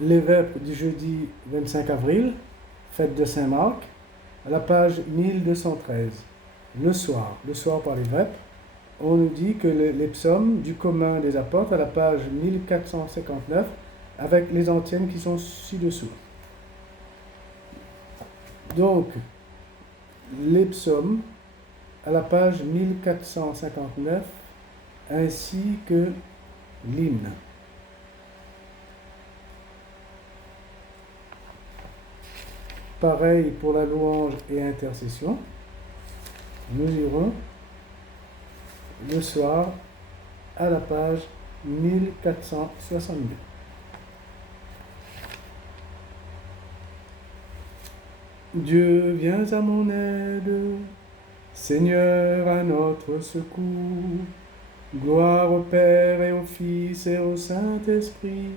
les vêpres du jeudi 25 avril, fête de Saint-Marc, à la page 1213. Le soir par les vêpres, on nous dit que les psaumes du commun des apôtres, à la page 1459, avec les antiennes qui sont ci-dessous. Donc, les psaumes, à la page 1459, ainsi que l'hymne. Pareil pour la louange et intercession. Nous irons le soir à la page 1462. Dieu, viens à mon aide, Seigneur, à notre secours. Gloire au Père et au Fils et au Saint-Esprit,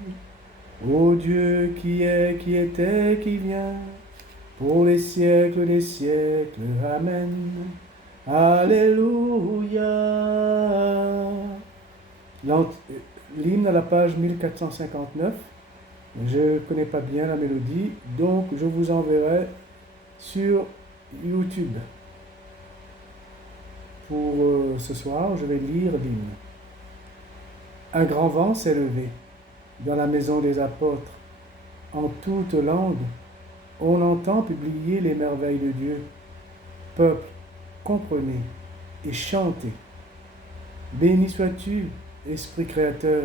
ô Dieu qui est, qui était, qui vient, pour les siècles des siècles. Amen. Alléluia. L'hymne à la page 1459. Je ne connais pas bien la mélodie, donc je vous enverrai sur YouTube. Pour ce soir, je vais lire l'hymne. Un grand vent s'est levé dans la maison des apôtres. En toute langue, on entend publier les merveilles de Dieu. Peuple, comprenez et chantez. Béni sois-tu, Esprit créateur,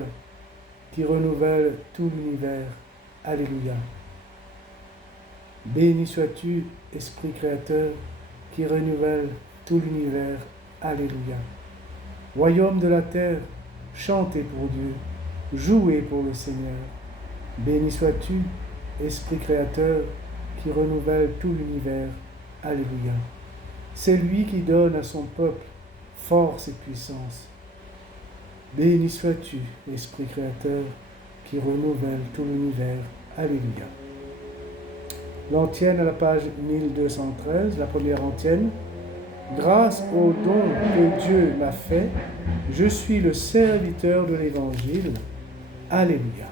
qui renouvelle tout l'univers. Alléluia. Béni sois-tu, Esprit créateur, qui renouvelle tout l'univers. Alléluia. Royaume de la terre, chantez pour Dieu, jouez pour le Seigneur. Béni sois-tu, Esprit créateur, qui renouvelle tout l'univers. Alléluia. C'est lui qui donne à son peuple force et puissance. Béni sois-tu, Esprit créateur, qui renouvelle tout l'univers. Alléluia. L'antienne à la page 1213, la première antienne. Grâce au don que Dieu m'a fait, je suis le serviteur de l'Évangile. Alléluia.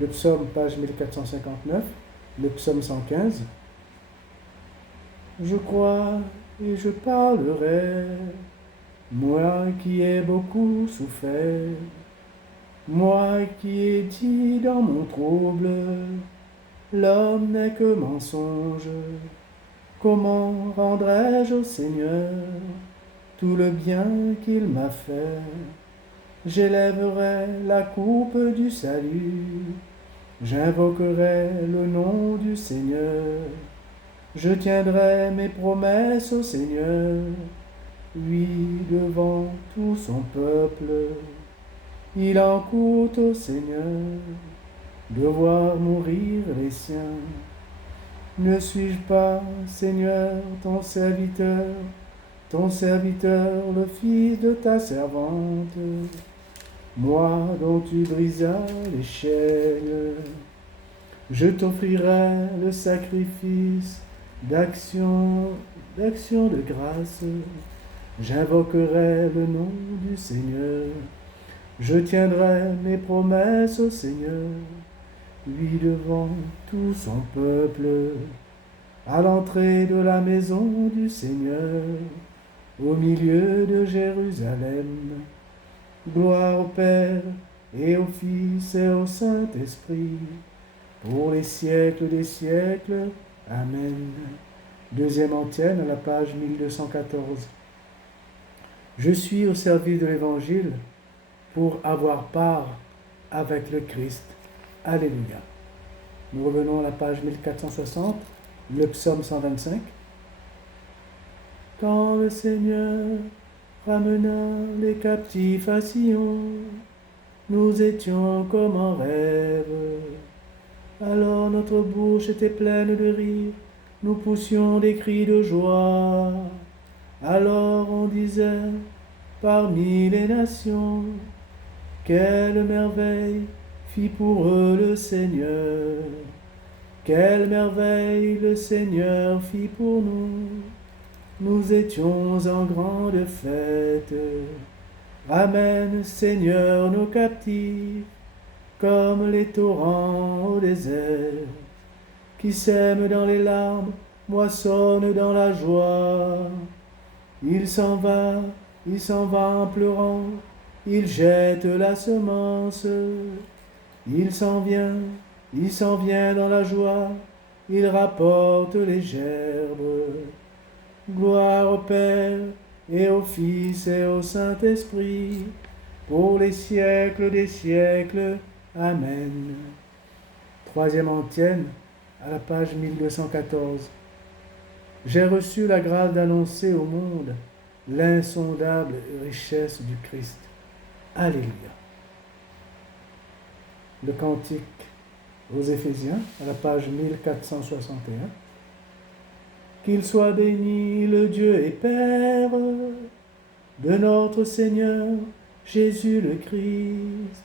Le psaume, page 1459, le psaume 115. Je crois et je parlerai, moi qui ai beaucoup souffert, moi qui ai dit dans mon trouble, l'homme n'est que mensonge. Comment rendrai-je au Seigneur tout le bien qu'il m'a fait? J'élèverai la coupe du salut, j'invoquerai le nom du Seigneur. Je tiendrai mes promesses au Seigneur, oui, devant tout son peuple. Il en coûte au Seigneur de voir mourir les siens. Ne suis-je pas, Seigneur, ton serviteur, le fils de ta servante, moi dont tu brisas les chaînes? Je t'offrirai le sacrifice d'action de grâce. J'invoquerai le nom du Seigneur. Je tiendrai mes promesses au Seigneur, lui devant tout son peuple, à l'entrée de la maison du Seigneur, au milieu de Jérusalem. Gloire au Père et au Fils et au Saint-Esprit, pour les siècles des siècles. Amen. Deuxième antienne à la page 1214. Je suis au service de l'Évangile pour avoir part avec le Christ. Alléluia. Nous revenons à la page 1460, le psaume 125. Quand le Seigneur ramena les captifs à Sion, nous étions comme en rêve. Alors notre bouche était pleine de rire, nous poussions des cris de joie. Alors on disait parmi les nations, quelle merveille fit pour eux le Seigneur. Quelle merveille le Seigneur fit pour nous. Nous étions en grande fête. Ramène, Seigneur, nos captifs. comme les torrents au désert, qui sème dans les larmes, moissonne dans la joie. Il s'en va en pleurant, il jette la semence. Il s'en vient dans la joie, il rapporte les gerbes. Gloire au Père, et au Fils, et au Saint-Esprit, pour les siècles des siècles. Amen. Troisième antienne, à la page 1214. J'ai reçu la grâce d'annoncer au monde l'insondable richesse du Christ. Alléluia. Le cantique aux Éphésiens, à la page 1461. Qu'il soit béni le Dieu et Père de notre Seigneur Jésus le Christ.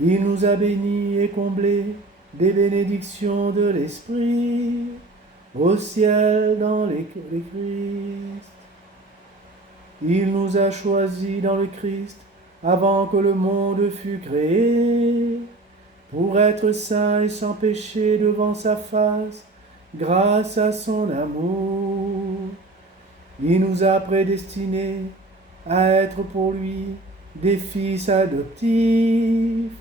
Il nous a bénis et comblés des bénédictions de l'Esprit au ciel dans les Christ. Il nous a choisis dans le Christ avant que le monde fût créé, pour être saints et sans péché devant sa face, grâce à son amour. Il nous a prédestinés à être pour lui des fils adoptifs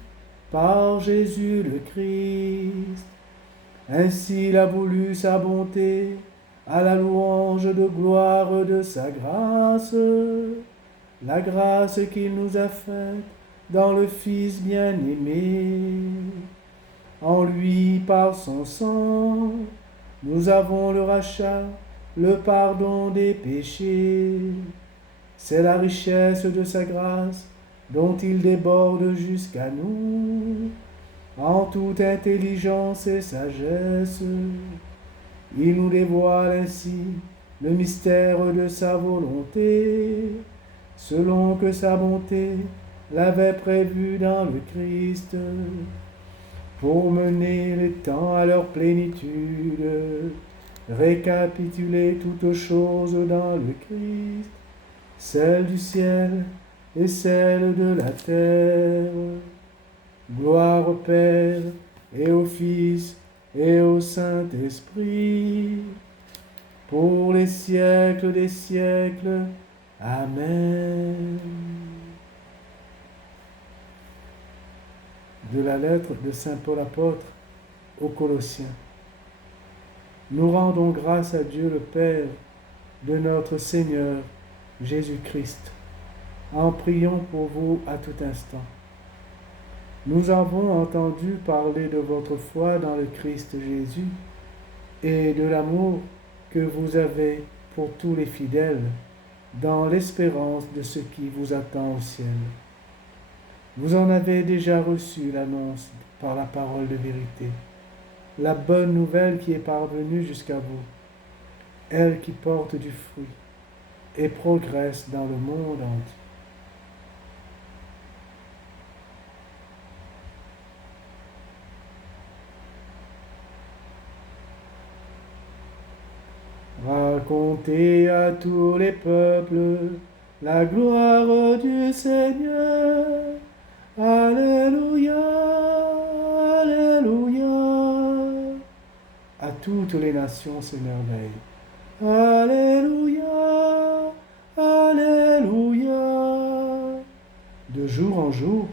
par Jésus le Christ. Ainsi il a voulu sa bonté à la louange de gloire de sa grâce, la grâce qu'il nous a faite dans le Fils bien-aimé. En lui, par son sang, nous avons le rachat, le pardon des péchés. C'est la richesse de sa grâce dont il déborde jusqu'à nous, en toute intelligence et sagesse. Il nous dévoile ainsi le mystère de sa volonté, selon que sa bonté l'avait prévu dans le Christ, pour mener les temps à leur plénitude, récapituler toutes choses dans le Christ, celles du ciel et celles de la terre. Gloire au Père et au Fils et au Saint-Esprit, pour les siècles des siècles. Amen. De la lettre de saint Paul apôtre aux Colossiens. Nous rendons grâce à Dieu le Père de notre Seigneur Jésus-Christ, en priant pour vous à tout instant. Nous avons entendu parler de votre foi dans le Christ Jésus et de l'amour que vous avez pour tous les fidèles, dans l'espérance de ce qui vous attend au ciel. Vous en avez déjà reçu l'annonce par la parole de vérité, la bonne nouvelle qui est parvenue jusqu'à vous, elle qui porte du fruit et progresse dans le monde entier. Racontez à tous les peuples la gloire du Seigneur. Alléluia, Alléluia. À toutes les nations s'émerveillent. Alléluia, Alléluia. De jour en jour,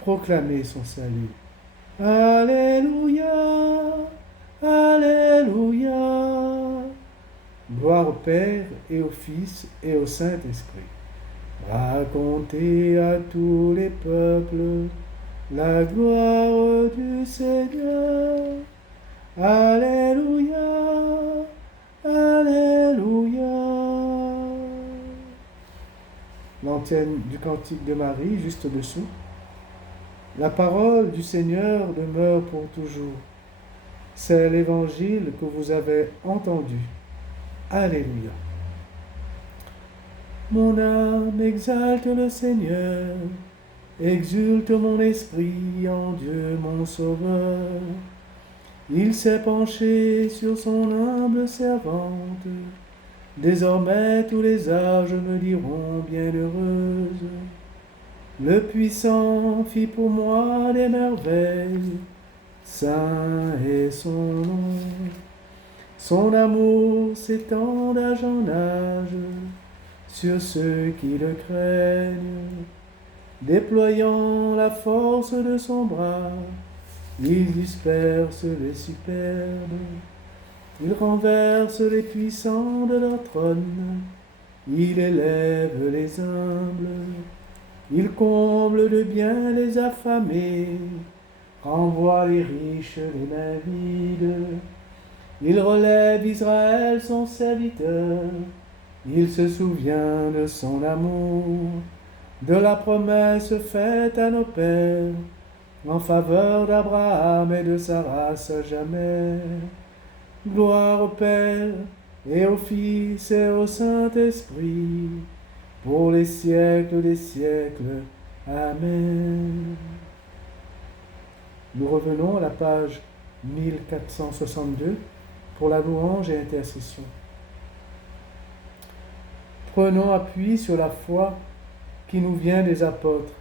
proclamez son salut. Alléluia, Alléluia. Gloire au Père et au Fils et au Saint-Esprit. Racontez à tous les peuples la gloire du Seigneur. Alléluia, Alléluia. L'antienne du cantique de Marie, juste dessous. La parole du Seigneur demeure pour toujours. C'est l'évangile que vous avez entendu. Alléluia. Mon âme exalte le Seigneur, exulte mon esprit en Dieu mon Sauveur. Il s'est penché sur son humble servante. Désormais tous les âges me diront bienheureuse. Le puissant fit pour moi des merveilles, saint est son nom. Son amour s'étend d'âge en âge sur ceux qui le craignent. Déployant la force de son bras, il disperse les superbes. Il renverse les puissants de leur trône. Il élève les humbles. Il comble de bien les affamés. Renvoie les riches les mains vides. Il relève Israël son serviteur. Il se souvient de son amour, de la promesse faite à nos pères, en faveur d'Abraham et de sa race à jamais. Gloire au Père, et au Fils, et au Saint-Esprit, pour les siècles des siècles. Amen. Nous revenons à la page 1462 pour la louange et intercession. Prenons appui sur la foi qui nous vient des apôtres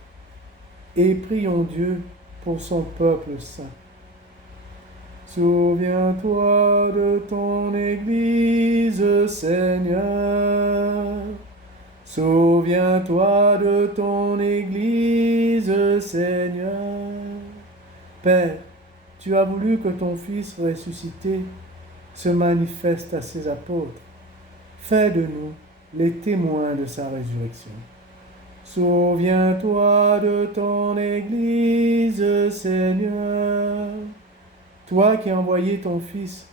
et prions Dieu pour son peuple saint. Souviens-toi de ton Église, Seigneur. Souviens-toi de ton Église, Seigneur. Père, tu as voulu que ton Fils ressuscité se manifeste à ses apôtres. Fais de nous les témoins de sa résurrection. Souviens-toi de ton Église, Seigneur. Toi qui as envoyé ton Fils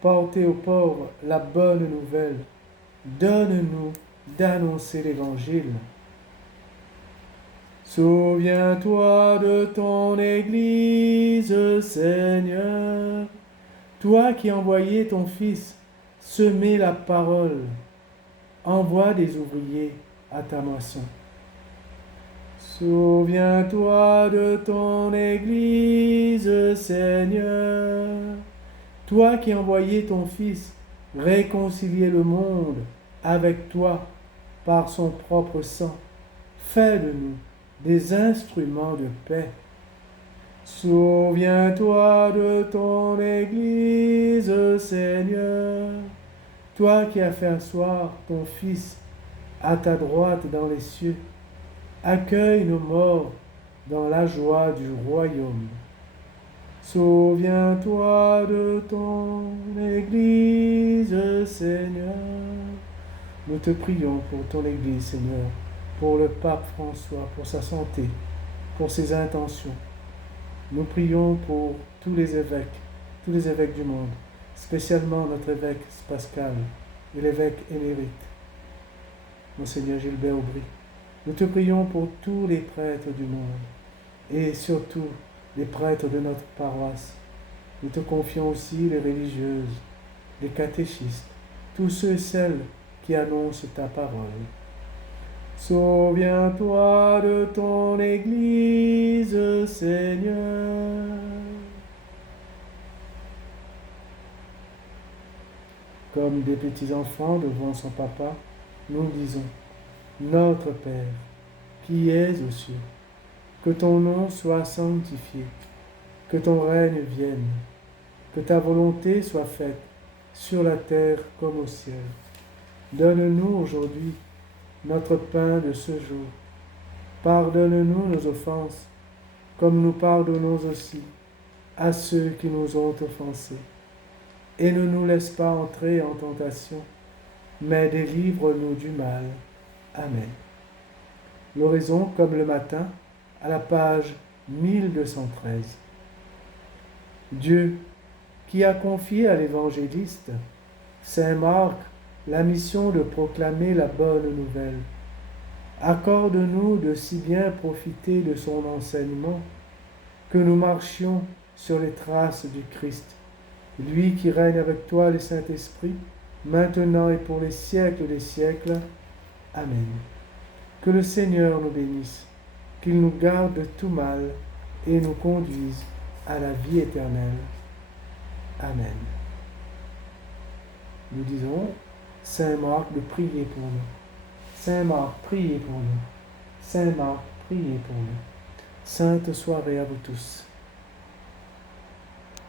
porter aux pauvres la bonne nouvelle, donne-nous d'annoncer l'Évangile. Souviens-toi de ton Église, Seigneur. Toi qui as envoyé ton Fils semer la parole, envoie des ouvriers à ta moisson. Souviens-toi de ton Église, Seigneur. Toi qui as envoyé ton Fils réconcilier le monde avec toi par son propre sang, fais de nous des instruments de paix. Souviens-toi de ton Église, Seigneur. Toi qui as fait asseoir ton Fils à ta droite dans les cieux, accueille nos morts dans la joie du royaume. Souviens-toi de ton Église, Seigneur. Nous te prions pour ton Église, Seigneur, pour le pape François, pour sa santé, pour ses intentions. Nous prions pour tous les évêques du monde, spécialement notre évêque Pascal et l'évêque émérite, Monseigneur Gilbert Aubry. Nous te prions pour tous les prêtres du monde et surtout les prêtres de notre paroisse. Nous te confions aussi les religieuses, les catéchistes, tous ceux et celles qui annoncent ta parole. Souviens-toi de ton Église, Seigneur. Comme des petits enfants devant son papa, nous disons: Notre Père, qui es aux cieux, que ton nom soit sanctifié, que ton règne vienne, que ta volonté soit faite sur la terre comme au ciel. Donne-nous aujourd'hui notre pain de ce jour. Pardonne-nous nos offenses, comme nous pardonnons aussi à ceux qui nous ont offensés. Et ne nous laisse pas entrer en tentation, mais délivre-nous du mal. Amen. L'oraison comme le matin, à la page 1213. Dieu, qui a confié à l'évangéliste Saint Marc la mission de proclamer la bonne nouvelle, accorde-nous de si bien profiter de son enseignement que nous marchions sur les traces du Christ, lui qui règne avec toi le Saint-Esprit, maintenant et pour les siècles des siècles. Amen. Que le Seigneur nous bénisse, qu'il nous garde de tout mal et nous conduise à la vie éternelle. Amen. Nous disons, Saint Marc, de prier pour nous. Saint Marc, priez pour nous. Saint Marc, priez pour nous. Sainte soirée à vous tous.